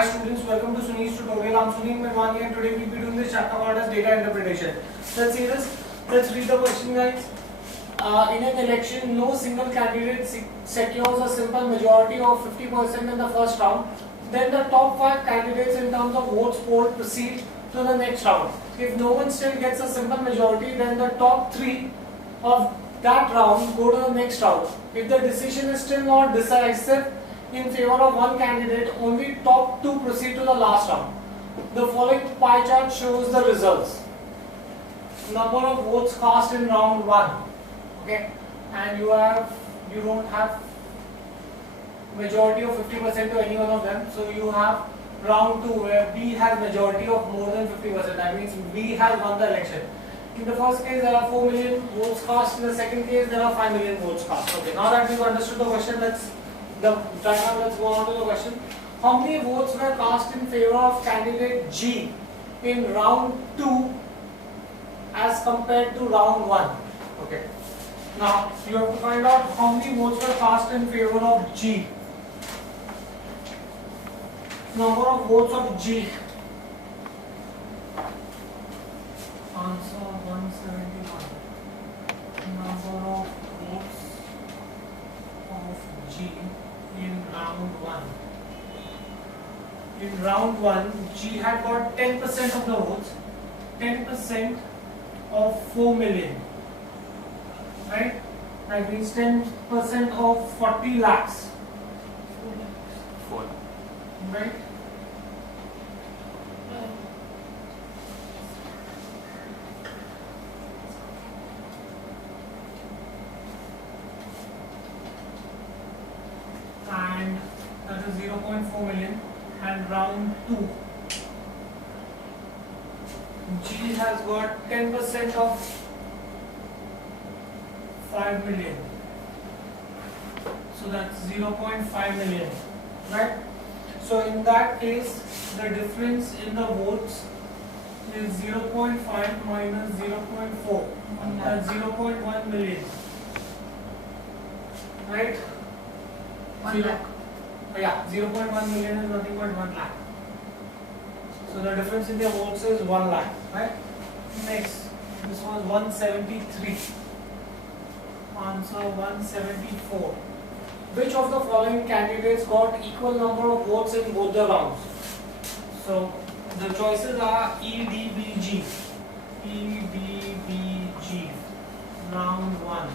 Hi students, welcome to Sunil's tutorial. I'm Sunil Mirwani and today we'll be doing this chapter called as data interpretation. Let's see this. Let's read the question, guys. In an election, no single candidate secures a simple majority of 50% in the first round. Then the top 5 candidates in terms of votes polled proceed to the next round. If no one still gets a simple majority, then the top 3 of that round go to the next round. If the decision is still not decisive in favor of one candidate, only top 2 proceed to the last round. The following pie chart shows the results. Number of votes cast in round 1. Okay, and you don't have majority of 50% to any one of them. So you have round 2 where B has majority of more than 50%. That means B has won the election. In the first case, there are 4 million votes cast. In the second case, there are 5 million votes cast. Okay, now that we've understood the question, let's go on to the question. How many votes were cast in favor of candidate G in round 2 as compared to round 1? Okay. Now you have to find out how many votes were cast in favor of G. Number of votes of G. Answer 171. Number of votes of G in round 1. In round 1, G had got 10% of the votes. 10% of 4 million. Right? That means 10% of 40 lakhs. 4. Right? And that is 0.4 million. And round 2, G has got 10% of 5 million. So that's 0.5 million. Right? So in that case, the difference in the votes is 0.5 minus 0.4. That's 0.1 million. Right? 1 lakh. Yeah, 0.1 million is nothing but 1 lakh. So the difference in their votes is 1 lakh. Right? Next, this was 173. Answer 174. Which of the following candidates got equal number of votes in both the rounds? So the choices are E, D, B, G. E, D, B, G. Round 1.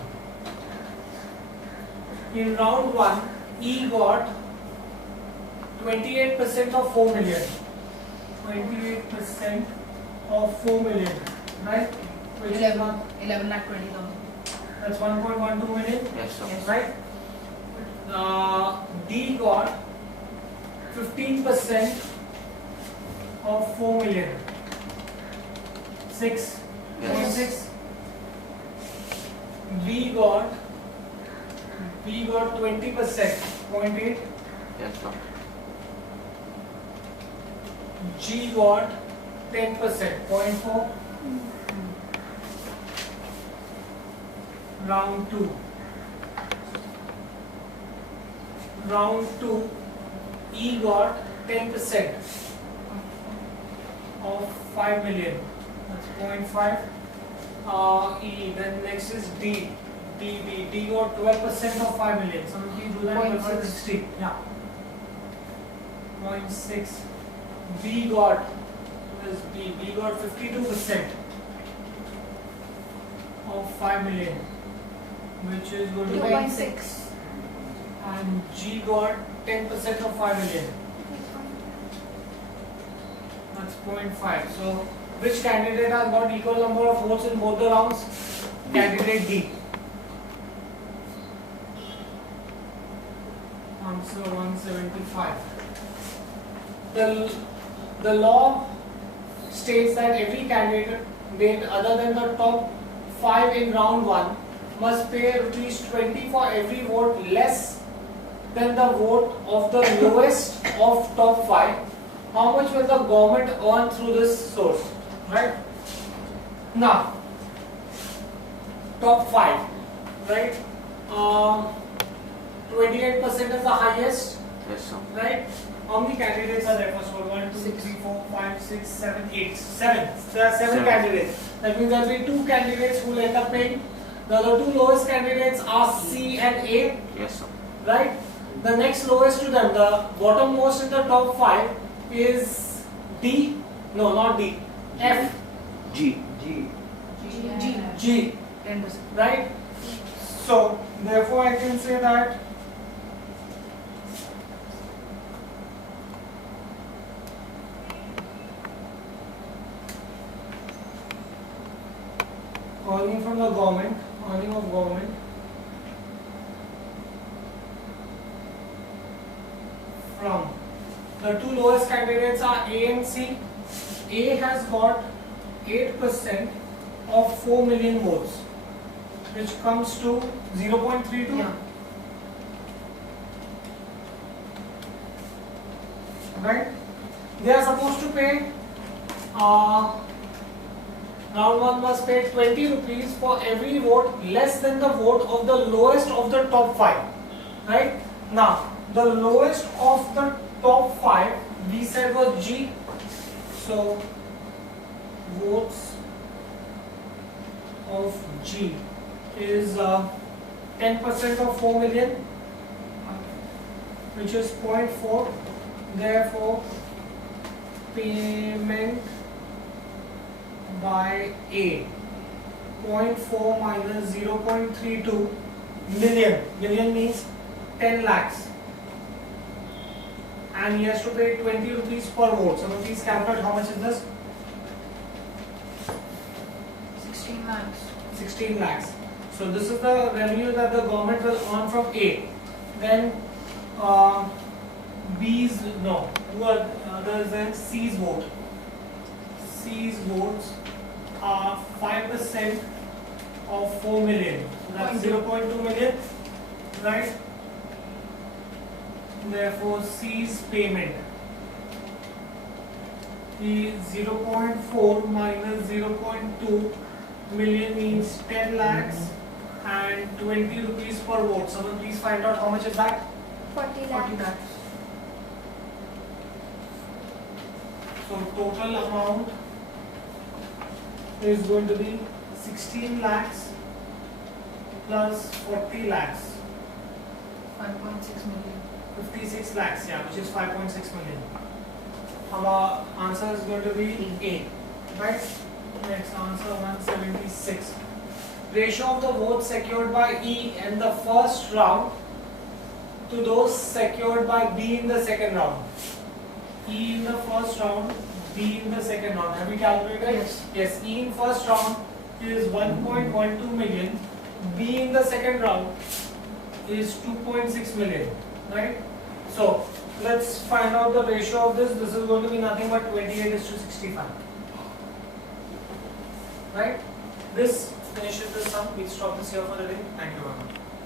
In round 1, E got 28% of 4 million. 28% of 4 million. Right? Which is 11 lakh 20,000. that's 1.12 million. Yes, sir. Yes. Right? D got 15% of 4 million. 6.6. Yes. B got 20%. 0.8. Yes, sir. G got 10%. 0.4. Round 2. Round 2, E got 10% of 5 million. That's 0.5. E. Then next is D. D got 12% of 5 million. So we do that 12 by 60. Yeah. 0.6. B got, what is B? B got 52% of 5 million, which is going to be 2.6. and G got 10% of 5 million. That's 0.5. So, which candidate has got equal number of votes in both the rounds? Candidate D. Answer 175. The law states that every candidate other than the top 5 in round 1 must pay rupees 20 for every vote less than the vote of the lowest of top 5. How much will the government earn through this source? Right? Now, top 5, right? 28% is the highest, Yes, sir. right? How many candidates are there? First of all, 1, 2, Six. 3, 4, 5, 6, 7, 8. 7. There are 7 Seven. candidates. That means there will be 2 candidates who will end up paying. The other 2 lowest candidates are C and A. Yes, sir. Right? The next lowest to them, the bottommost in the top 5 is D. No, not D. F. G. G. G. 10%. Right? So, therefore I can say that earning from the government, earning of government from the 2 lowest candidates are A and C. A has got 8% of 4 million votes, which comes to 0.32. Yeah. Right? They are supposed to pay round 1 must pay 20 rupees for every vote less than the vote of the lowest of the top 5. Right? Now, the lowest of the top 5 we said was G. So, votes of G is 10% of 4 million, which is 0.4. Therefore, payment by A, 0.4 minus 0.32 million. Million means 10 lakhs. And he has to pay 20 rupees per vote. So, please calculate how much is this? 16 lakhs. 16 lakhs. So, this is the revenue that the government will earn from A. Then, B's, no, others than C's vote. C's votes are 5% of 4 million. So that's 0.2 million, right? Therefore, C's payment is 0.4 minus 0.2 million means 10 lakhs and 20 rupees per vote. Someone please find out how much is that? 40 40 lakhs. lakhs. So total amount is going to be 16 lakhs plus 40 lakhs, 5.6 million. 56 lakhs, yeah, which is 5.6 million. Our answer is going to be A, right? Next answer 176. Ratio of the votes secured by E in the first round to those secured by B in the second round. E in the first round, B in the second round. Have we calculated? Yes. Yes. E in first round is 1.12 million. B in the second round is 2.6 million. Right? So let's find out the ratio of this. This is going to be nothing but 28:65. Right? This finishes this sum. We'll stop this here for the day. Thank you very much.